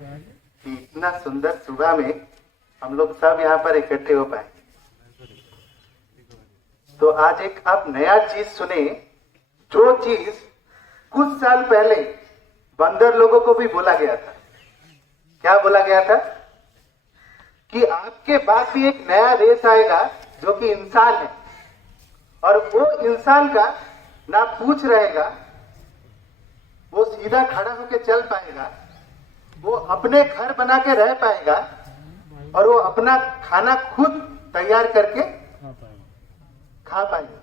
कि इतना सुंदर सुबह में हम लोग सब यहाँ पर इकट्ठे हो पाए। तो आज एक आप नया चीज सुने, जो चीज कुछ साल पहले बंदर लोगों को भी बोला गया था। क्या बोला गया था? कि आपके बाद भी एक नया रेस आएगा जो कि इंसान है, और वो इंसान का ना पूंछ रहेगा, वो सीधा खड़ा होकर चल पाएगा, वो अपने घर बना के रह पाएगा, और वो अपना खाना खुद तैयार करके खा पाएगा।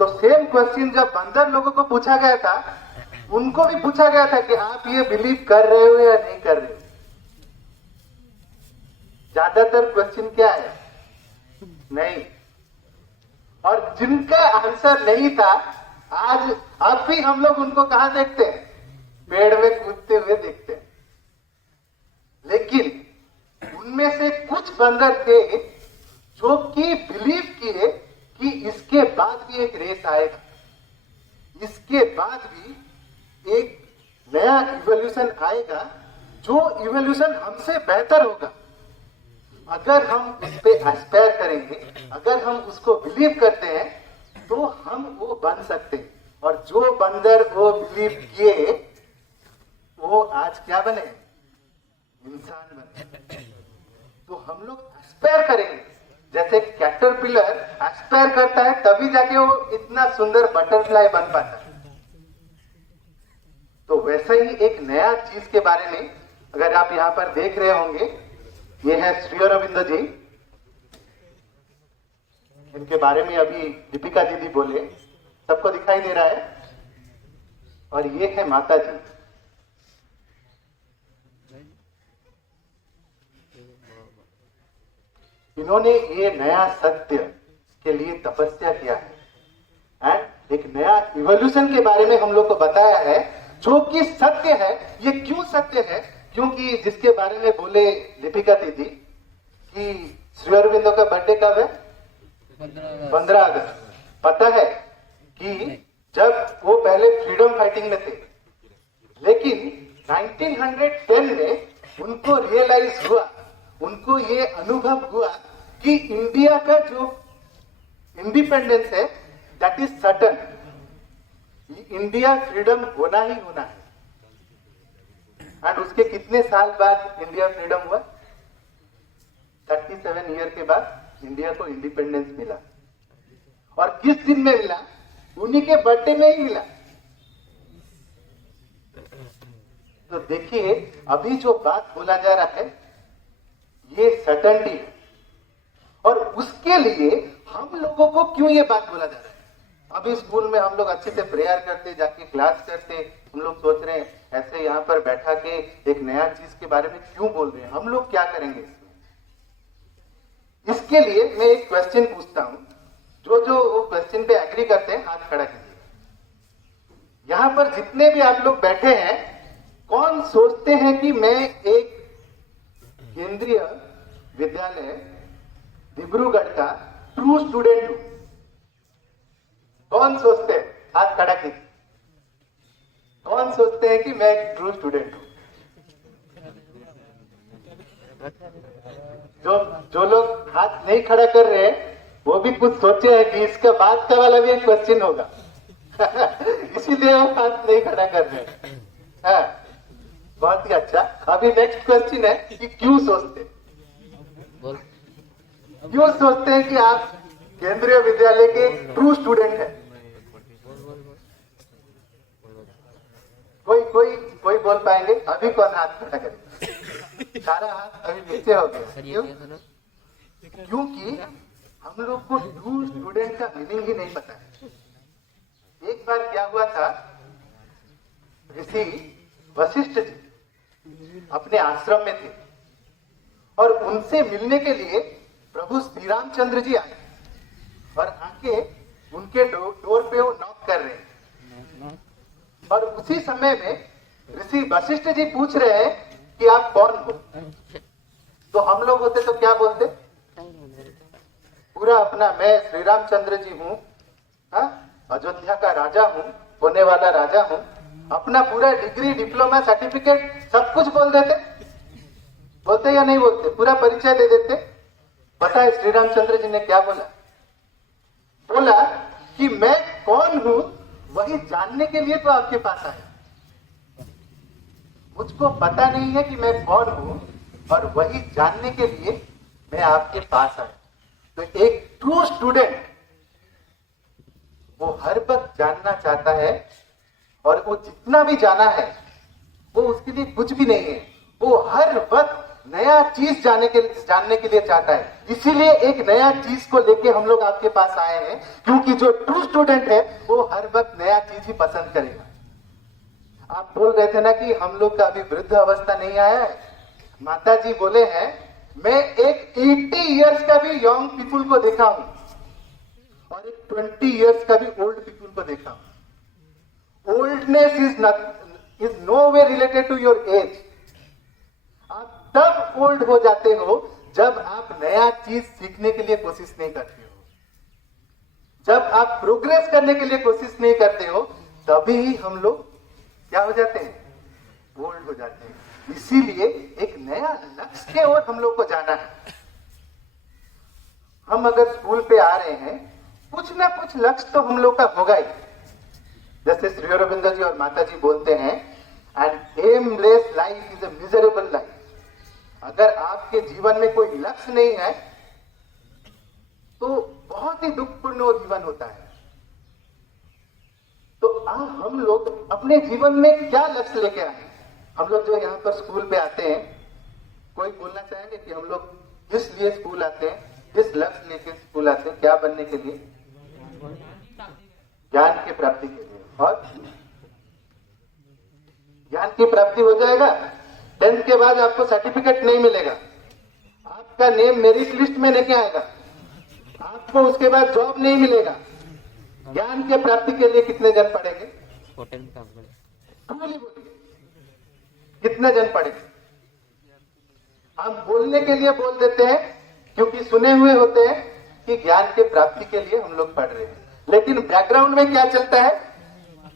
तो सेम क्वेश्चन जब बंदर लोगों को पूछा गया था, उनको भी पूछा गया था कि आप ये बिलीव कर रहे हो या नहीं कर रहे हो। ज्यादातर क्वेश्चन क्या है? नहीं। और जिनका आंसर नहीं था, आज अब भी हम लोग उनको कहां देखते हैं? पेड़ में कूदते हुए देखते हैं। लेकिन उनमें से कुछ बंदर थे जो कि बिलीव किए कि इसके बाद भी एक रेस आएगा, इसके बाद भी एक नया इवोल्यूशन आएगा, जो इवोल्यूशन हमसे बेहतर होगा। अगर हम उस पे एस्पायर करेंगे, अगर हम उसको बिलीव करते हैं, तो हम वो बन सकते हैं। और जो बंदर वो बिलीव किए, वो आज क्या बने? इंसान बने। तो हम लोग एस्पायर करेंगे, जैसे कैटरपिलर एस्पायर करता है तभी जाके वो इतना सुंदर बटरफ्लाई बन पाता है। तो वैसे ही एक नया चीज के बारे में अगर आप यहाँ पर देख रहे होंगे, ये है श्री अरविंद जी। इनके बारे में अभी दीपिका दीदी बोले, सबको दिखाई दे रहा है। और ये है माता जी। इन्होंने ये नया सत्य के लिए तपस्या किया है, एंड एक नया इवोल्यूशन के बारे में हम लोग को बताया है, जो कि सत्य है। ये क्यों सत्य है? क्योंकि जिसके बारे में बोले दीपिका दीदी कि श्री अरविंदो का बर्थडे कब है? 15 अगस्त। पता है कि जब वो पहले फ्रीडम फाइटिंग में थे, लेकिन 1910 में उनको रियलाइज हुआ, उनको ये अनुभव हुआ कि इंडिया का जो इंडिपेंडेंस है, that is sudden. India freedom होना ही होना है। एंड उसके कितने साल बाद इंडिया फ्रीडम हुआ? 37 ईयर के बाद इंडिया को इंडिपेंडेंस मिला। और किस दिन में मिला? उन्हीं के बर्थडे में ही मिला। तो देखिए, अभी जो बात बोला जा रहा है, ये सर्टेनिटी है। और उसके लिए हम लोगों को क्यों ये बात बोला जा रहा है? अभी स्कूल में हम लोग अच्छे से प्रेयर करते, जाके क्लास करते, हम लोग सोच रहे हैं ऐसे यहाँ पर बैठा के एक नया चीज के बारे में क्यों बोल रहे हैं, हम लोग क्या करेंगे इसमें? इसके लिए मैं एक क्वेश्चन पूछता हूं, जो क्वेश्चन पे एग्री करते हैं हाथ खड़ा कीजिए। यहां पर जितने भी आप लोग बैठे हैं, कौन सोचते हैं कि मैं एक केंद्रीय विद्यालय डिब्रूगढ़ का ट्रू स्टूडेंट हूं? कौन सोचते हैं? हाथ खड़ा कीजिए। कौन सोचते हैं कि मैं एक ट्रू स्टूडेंट हूं? जो लोग हाथ नहीं खड़ा कर रहे हैं, वो भी कुछ सोचे हैं कि इसका बाद का वाला भी एक क्वेश्चन होगा। इसीलिए वो हाथ नहीं खड़ा कर रहे हैं। हाँ, बहुत ही अच्छा। अभी नेक्स्ट क्वेश्चन है कि क्यों सोचते हैं कि आप केंद्रीय विद्यालय के ट्रू स्टूडेंट हैं? कोई बोल पाएंगे? अभी कौन हाथ खड़ा करेगा? सारा हाथ अभी नीचे हो गया। क्योंकि हम लोग को ट्रू स्टूडेंट का मीनिंग ही नहीं पता है। एक बार क्या हुआ था, ऋषि वशिष्ठ जी अपने आश्रम में थे, और उनसे मिलने के लिए प्रभु श्री रामचंद्र जी आए, और आके उनके डोर पे वो नॉक कर रहे हैं। और उसी समय में ऋषि वशिष्ठ जी पूछ रहे हैं कि आप कौन हो? तो हम लोग होते तो क्या बोलते? पूरा अपना, मैं श्री रामचंद्र जी हूँ, अयोध्या का राजा हूँ, होने वाला राजा हूँ, अपना पूरा डिग्री, डिप्लोमा, सर्टिफिकेट सब कुछ बोल देते, बोलते या नहीं बोलते, पूरा परिचय दे देते। पता है श्री रामचंद्र जी ने क्या बोला? बोला कि मैं कौन हूं वही जानने के लिए तो आपके पास आया। मुझको पता नहीं है कि मैं कौन हूं और वही जानने के लिए मैं आपके पास आया। तो एक ट्रू स्टूडेंट वो हर वक्त जानना चाहता है, और वो जितना भी जाना है वो उसके लिए कुछ भी नहीं है। वो हर वक्त नया चीज जानने के लिए चाहता है। इसीलिए एक नया चीज को लेके हम लोग आपके पास आए हैं, क्योंकि जो ट्रू स्टूडेंट है वो हर वक्त नया चीज ही पसंद करेगा। आप बोल रहे थे ना कि हम लोग का अभी वृद्ध अवस्था नहीं आया है। माता जी बोले हैं, मैं एक 80 इयर्स का भी यंग पीपुल को देखा हूं और एक 20 इयर्स का भी ओल्ड पीपुल को देखा हूं। Oldness is no way related to your age. आप तब ओल्ड हो जाते हो जब आप नया चीज सीखने के लिए कोशिश नहीं करते हो, जब आप प्रोग्रेस करने के लिए कोशिश नहीं करते हो, तभी ही हम लोग क्या हो जाते हैं? ओल्ड हो जाते हैं। इसीलिए एक नया लक्ष्य की ओर हम लोग को जाना है। हम अगर स्कूल पे आ रहे हैं, कुछ ना कुछ लक्ष्य तो हम लोग का होगा ही। जैसे श्री अरविंद जी और माता जी बोलते हैं, an aimless life is a miserable life. अगर आपके जीवन में कोई लक्ष्य नहीं है तो बहुत ही दुखपूर्ण वो जीवन होता है। तो हम लोग अपने जीवन में क्या लक्ष्य लेके आए? हम लोग जो यहाँ पर स्कूल पे आते हैं, कोई बोलना चाहेंगे कि हम लोग किस लिए स्कूल आते हैं, किस लक्ष्य लेके स्कूल आते हैं? क्या बनने के लिए? ज्ञान की प्राप्ति के लिए। और ज्ञान की प्राप्ति हो जाएगा, 10th के बाद आपको सर्टिफिकेट नहीं मिलेगा, आपका नेम मेरिट लिस्ट में नहीं आएगा, आपको उसके बाद जॉब नहीं मिलेगा। ज्ञान के प्राप्ति के लिए कितने जन पढ़ेंगे? कितने जन पढ़ेंगे? हम बोलने के लिए बोल देते हैं क्योंकि सुने हुए होते हैं कि ज्ञान के प्राप्ति के लिए हम लोग पढ़ रहे हैं, लेकिन बैकग्राउंड में क्या चलता है?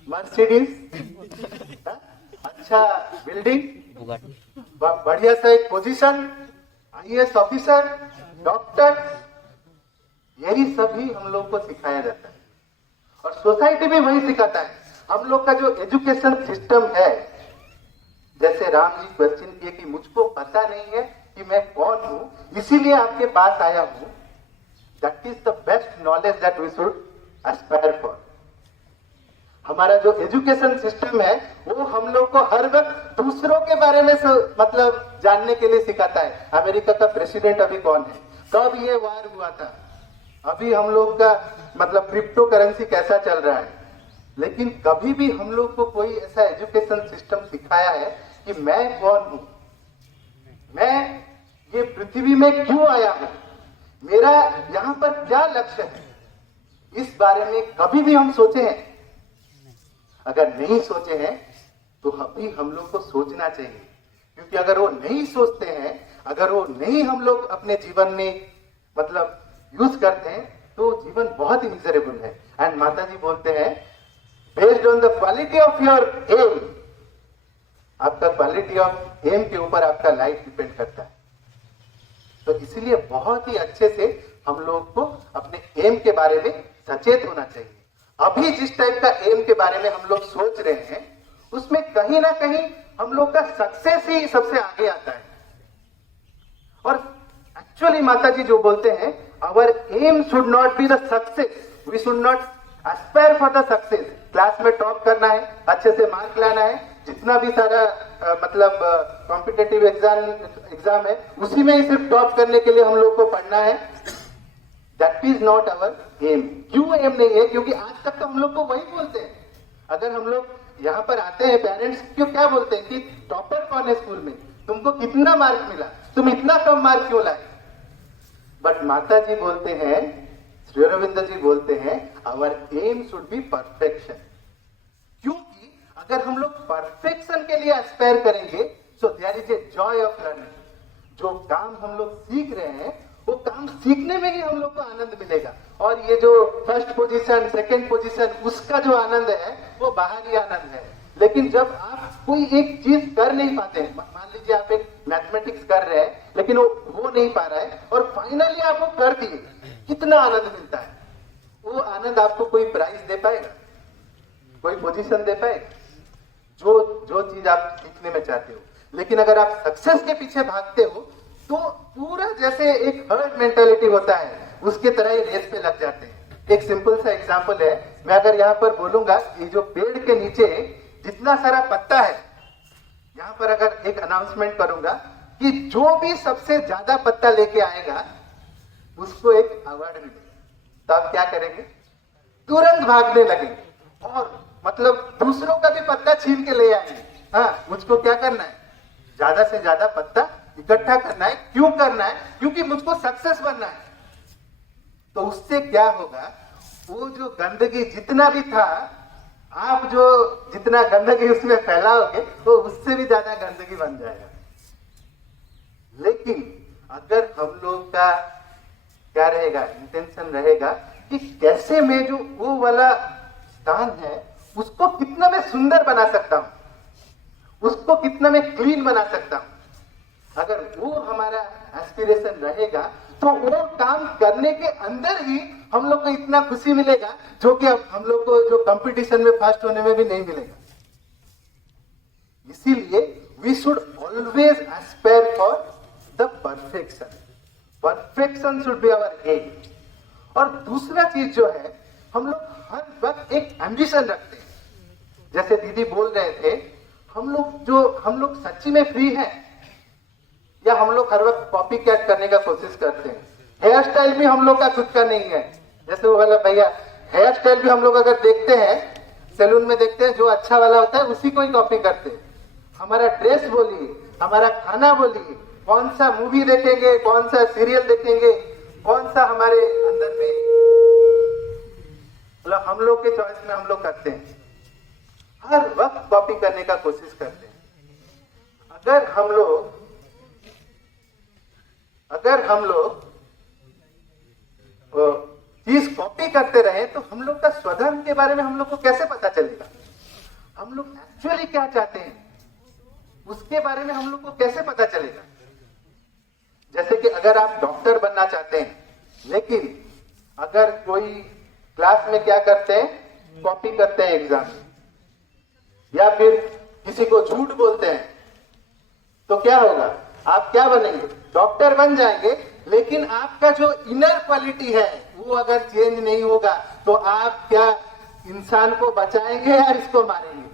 मर्सिडीज, अच्छा बिल्डिंग, बढ़िया सा एक पोजीशन, आईएएस ऑफिसर, डॉक्टर, यही सभी हम लोग को सिखाया जाता है और सोसाइटी भी वही सिखाता है। हम लोग का जो एजुकेशन सिस्टम है, जैसे राम जी क्वेश्चन किए कि मुझको पता नहीं है कि मैं कौन हूं, इसीलिए आपके पास आया हूं। That is the best knowledge that we should aspire for. हमारा जो एजुकेशन सिस्टम है वो हम लोग को हर वक्त दूसरों के बारे में मतलब जानने के लिए सिखाता है। अमेरिका का प्रेसिडेंट अभी कौन है, कब ये वार हुआ था, अभी हम लोग का मतलब क्रिप्टो करेंसी कैसा चल रहा है, लेकिन कभी भी हम लोग को कोई ऐसा एजुकेशन सिस्टम सिखाया है कि मैं कौन हूं, मैं ये पृथ्वी में क्यों आया हूं, मेरा यहां पर क्या लक्ष्य है, इस बारे में कभी भी हम सोचे हैं? अगर नहीं सोचे हैं तो अभी हम लोग को सोचना चाहिए, क्योंकि अगर वो नहीं सोचते हैं, अगर वो नहीं हम लोग अपने जीवन में मतलब यूज करते हैं, तो जीवन बहुत ही मिजरेबल है। एंड माता जी बोलते हैं, based on the quality of your aim, आपका क्वालिटी ऑफ एम के ऊपर आपका लाइफ डिपेंड करता है। तो इसीलिए बहुत ही अच्छे से हम लोग को अपने एम के बारे में सचेत होना चाहिए। अभी जिस टाइप का एम के बारे में हम लोग सोच रहे हैं, उसमें कहीं ना कहीं हम लोग का सक्सेस ही सबसे आगे आता है। और एक्चुअली माता जी जो बोलते हैं, our aim should not be the success, we should not aspire for the success. Class में टॉप करना है, अच्छे से मार्क लाना है, जितना भी सारा मतलब कॉम्पिटेटिव एग्जाम है उसी में ही सिर्फ टॉप करने के लिए हम लोग को पढ़ना है। That is not our aim. क्यों एम नहीं है? क्योंकि आज तक तो हम लोग को वही बोलते हैं। अगर हम लोग यहाँ पर आते हैं, पेरेंट्स क्यों क्या बोलते हैं कि टॉपर कौन है स्कूल में, तुमको कितना मार्क मिला, तुम इतना कम मार्क क्यों लाए? बट माता जी बोलते हैं, श्री अरविंद जी बोलते हैं, our aim should be perfection. क्योंकि अगर हम लोग परफेक्शन के लिए एस्पायर करेंगे, so there is a joy of learning. जो काम हम लोग सीख रहे हैं वो काम सीखने में ही हम लोग को आनंद मिलेगा, और ये जो फर्स्ट पोजीशन, सेकंड पोजीशन, उसका जो आनंद है वो बाहरी आनंद है। लेकिन जब आप कोई एक चीज कर नहीं पाते हैं, मान लीजिए आप एक मैथमेटिक्स कर रहे हैं लेकिन वो हो नहीं पा रहा है और फाइनली आप वो कर दिए, कितना आनंद मिलता है। वो आनंद आपको कोई प्राइज दे पाएगा, कोई पोजीशन दे पाएगा, जो जो चीज आप सीखने में चाहते हो। लेकिन अगर आप सक्सेस के पीछे भागते हो तो पूरा जैसे एक हर्ड मेंटालिटी होता है उसके तरह ही रेस पे लग जाते हैं। एक सिंपल सा एग्जांपल है, मैं अगर यहाँ पर बोलूंगा ये जो पेड़ के नीचे जितना सारा पत्ता है, यहाँ पर अगर एक अनाउंसमेंट करूंगा कि जो भी सबसे ज्यादा पत्ता लेके आएगा उसको एक अवार्ड मिलेगा, तो आप क्या करेंगे? तुरंत भागने लगेंगे और मतलब दूसरों का भी पत्ता छीन के ले आएंगे। हाँ, मुझको क्या करना है? ज्यादा से ज्यादा पत्ता इकट्ठा करना है। क्यों करना है? क्योंकि मुझको सक्सेस बनना है। तो उससे क्या होगा, वो जो गंदगी जितना भी था, आप जो जितना गंदगी उसमें फैलाओगे तो उससे भी ज्यादा गंदगी बन जाएगा। लेकिन अगर हम लोग का क्या रहेगा, इंटेंशन रहेगा कि कैसे मैं जो वो वाला स्थान है उसको कितना मैं सुंदर बना सकता हूं, उसको कितना मैं क्लीन बना सकता हूं, अगर वो हमारा एस्पिरेशन रहेगा तो वो काम करने के अंदर ही हम लोग को इतना खुशी मिलेगा जो कि अब हम लोग को जो कंपटीशन में फर्स्ट होने में भी नहीं मिलेगा। इसीलिए we should always aspire for the perfection. Perfection should be our aim. और दूसरा चीज जो है, हम लोग हर वक्त एक एम्बिशन रखते हैं। जैसे दीदी बोल रहे थे, हम लोग सच्ची में फ्री हैं या हम लोग हर वक्त कॉपी कैट करने का कोशिश करते हैं? हेयर स्टाइल भी हम लोग का खुद का नहीं है। जैसे वो वाला भैया, हेयर स्टाइल भी हम लोग अगर देखते हैं, सैलून में देखते हैं, जो अच्छा वाला होता है उसी को ही कॉपी करते हैं। हमारा ड्रेस बोलिए, हमारा खाना बोलिए, कौन सा मूवी देखेंगे, कौन सा सीरियल देखेंगे, कौन सा हमारे अंदर में मतलब हम लोग के चॉइस में हम लोग करते हैं, हर वक्त कॉपी करने का कोशिश करते हैं। अगर हम लोग चीज कॉपी करते रहे तो हम लोग का स्वधर्म के बारे में हम लोग को कैसे पता चलेगा? हम लोग एक्चुअली क्या चाहते हैं उसके बारे में हम लोग को कैसे पता चलेगा? जैसे कि अगर आप डॉक्टर बनना चाहते हैं, लेकिन अगर कोई क्लास में क्या करते हैं, कॉपी करते हैं एग्जाम में, या फिर किसी को झूठ बोलते हैं, तो क्या होगा? आप क्या बनेंगे? डॉक्टर बन जाएंगे, लेकिन आपका जो इनर क्वालिटी है वो अगर चेंज नहीं होगा तो आप क्या इंसान को बचाएंगे या इसको मारेंगे?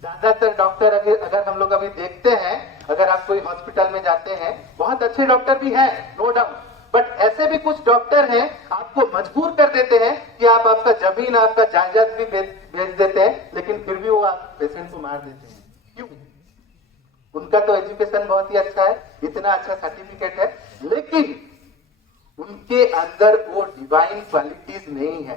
ज्यादातर डॉक्टर अगर हम लोग अभी देखते हैं, अगर आप कोई हॉस्पिटल में जाते हैं, बहुत अच्छे डॉक्टर भी हैं, नो डाउट, बट ऐसे भी कुछ डॉक्टर हैं आपको मजबूर कर देते हैं कि आप आपका जमीन, आपका जायदाद भी बेच देते हैं, लेकिन फिर भी वो आप पेशेंट को मार देते हैं। क्यों? उनका तो एजुकेशन बहुत ही अच्छा है, इतना अच्छा सर्टिफिकेट है, लेकिन उनके अंदर वो डिवाइन क्वालिटीज नहीं है।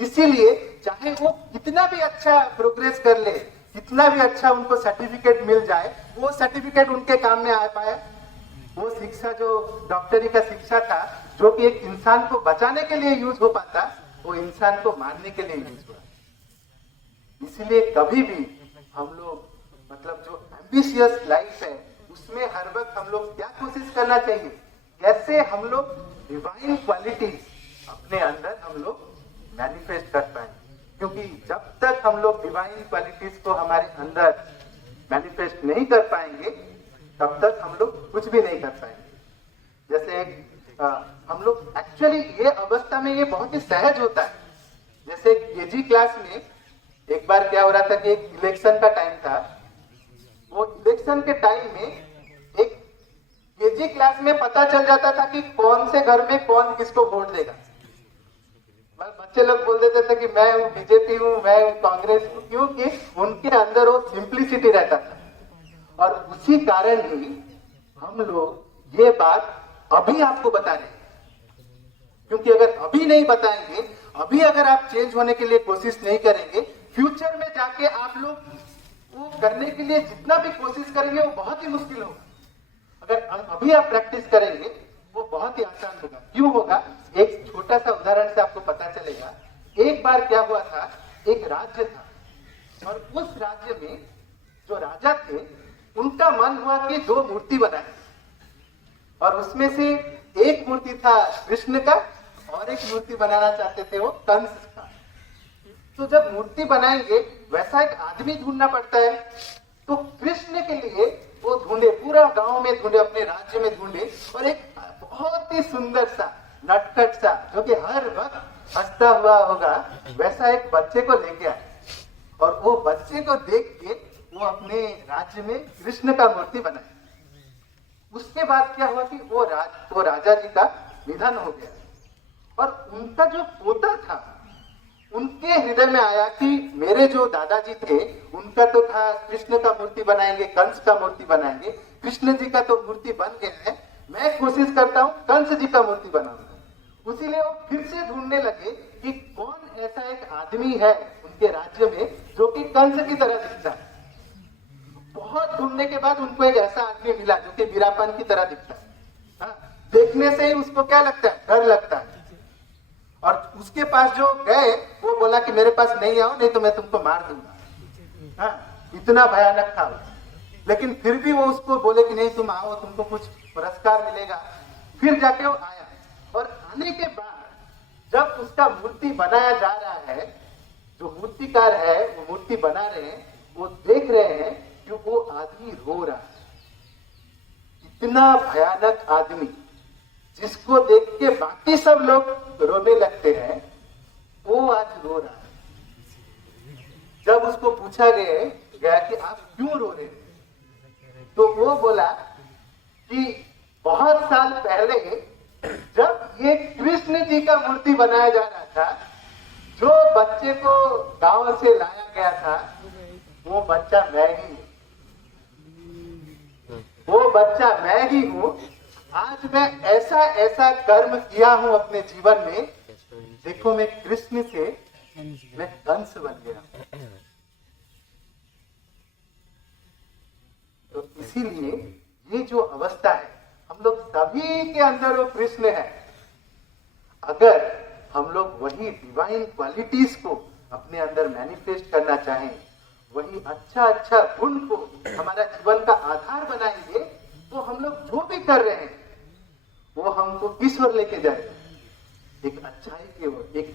इसीलिए चाहे वो कितना भी अच्छा प्रोग्रेस कर ले, कितना भी अच्छा उनको सर्टिफिकेट मिल जाए, वो सर्टिफिकेट उनके काम में आ पाए? वो शिक्षा जो डॉक्टरी का शिक्षा था, जो कि एक इंसान को बचाने के लिए यूज हो पाता, वो इंसान को मारने के लिए यूज हुआ। इसलिए कभी भी हम लोग मतलब जो एम्बिशियस लाइफ है उसमें हर वक्त हम लोग क्या कोशिश करना चाहिए, कैसे हम लोग डिवाइन क्वालिटीज अपने अंदर हम लोग मैनिफेस्ट कर पाए। क्योंकि जब तक हम लोग डिवाइन क्वालिटीज को हमारे अंदर मैनिफेस्ट नहीं कर पाएंगे, तब तक हम लोग कुछ भी नहीं कर पाएंगे। जैसे हम लोग एक्चुअली ये अवस्था में ये बहुत ही सहज होता है। जैसे केजी क्लास में एक बार क्या हो रहा था कि एक इलेक्शन का टाइम था, वो इलेक्शन के टाइम में एक केजी क्लास में पता चल जाता था कि कौन से घर में कौन किसको वोट देगा। बच्चे लोग बोल देते थे कि मैं हूँ बीजेपी हूँ, मैं हूँ कांग्रेस हूँ, क्योंकि उनके अंदर वो सिंप्लिसिटी रहता था। और उसी कारण ही हम लोग ये बात अभी आपको बता रहे हैं, क्योंकि अगर अभी नहीं बताएंगे, अभी अगर आप चेंज होने के लिए कोशिश नहीं करेंगे, फ्यूचर में जाके आप लोग वो करने के लिए जितना भी कोशिश करेंगे वो बहुत ही मुश्किल होगा। अगर अभी आप प्रैक्टिस करेंगे वो बहुत ही आसान होगा। क्यों होगा? एक छोटा सा उदाहरण से आपको पता चलेगा। एक बार क्या हुआ था, एक राज्य था, और उस राज्य में जो राजा थे उनका मन हुआ कि 2 मूर्ति बनाए, और उसमें से एक मूर्ति था कृष्ण का और एक मूर्ति बनाना चाहते थे वो कंस का। तो जब मूर्ति बनाएंगे वैसा एक आदमी ढूंढना पड़ता है, तो कृष्ण के लिए वो ढूंढे, पूरा गांव में ढूंढे, अपने राज्य में ढूंढे, और एक बहुत ही सुंदर सा नटखट सा जो कि हर वक्त हंसता हुआ होगा वैसा एक बच्चे को लेके आए, और वो बच्चे को देख के वो अपने राज्य में कृष्ण का मूर्ति बनाए। उसके बाद क्या हुआ कि वो राजा जी का निधन हो गया, और उनका जो पोता था उनके हृदय में आया कि मेरे जो दादाजी थे उनका तो था कृष्ण का मूर्ति बनाएंगे, कंस का मूर्ति बनाएंगे, कृष्ण जी का तो मूर्ति बन गया है, मैं कोशिश करता हूँ कंस जी का मूर्ति बनाऊंगा। उसीलिए वो फिर से ढूंढने लगे कि कौन ऐसा एक आदमी है उनके राज्य में जो कि कंस की तरह दिखता है। बहुत ढूंढने के बाद उनको एक ऐसा आदमी मिला जो कि वीरापन की तरह दिखता है। हाँ, देखने से ही उसको क्या लगता है, डर लगता है। और उसके पास जो गए वो बोला कि मेरे पास नहीं आओ, नहीं तो मैं तुमको मार दूंगा। हाँ, इतना भयानक था। लेकिन फिर भी वो उसको बोले कि नहीं तुम आओ, तुमको कुछ पुरस्कार मिलेगा। फिर जाके वो आया, और आने के बाद जब उसका मूर्ति बनाया जा रहा है, जो मूर्तिकार है वो मूर्ति बना रहे हैं, वो देख रहे हैं कि वो आदमी रो रहा है। इतना भयानक आदमी जिसको देख के बाकी सब लोग रोने लगते हैं, वो आज रो रहा है। जब उसको पूछा गया कि आप क्यों रो रहे हैं, तो वो बोला कि बहुत साल पहले जब ये कृष्ण जी का मूर्ति बनाया जा रहा था, जो बच्चे को गांव से लाया गया था वो बच्चा मैं ही हूं, वो बच्चा मैं ही हूं। आज मैं ऐसा ऐसा कर्म किया हूं अपने जीवन में, देखो मैं कृष्ण से मैं कंस बन गया। तो इसीलिए ये जो अवस्था है हम लोग सभी के अंदर वो कृष्ण है। अगर हम लोग वही डिवाइन क्वालिटीज को अपने अंदर मैनिफेस्ट करना चाहें, वही अच्छा अच्छा गुण को हमारा जीवन का आधार बनाएंगे, तो हम लोग जो भी कर रहे हैं वो हमको किस ओर लेके जाएगा, एक अच्छाई की ओर, एक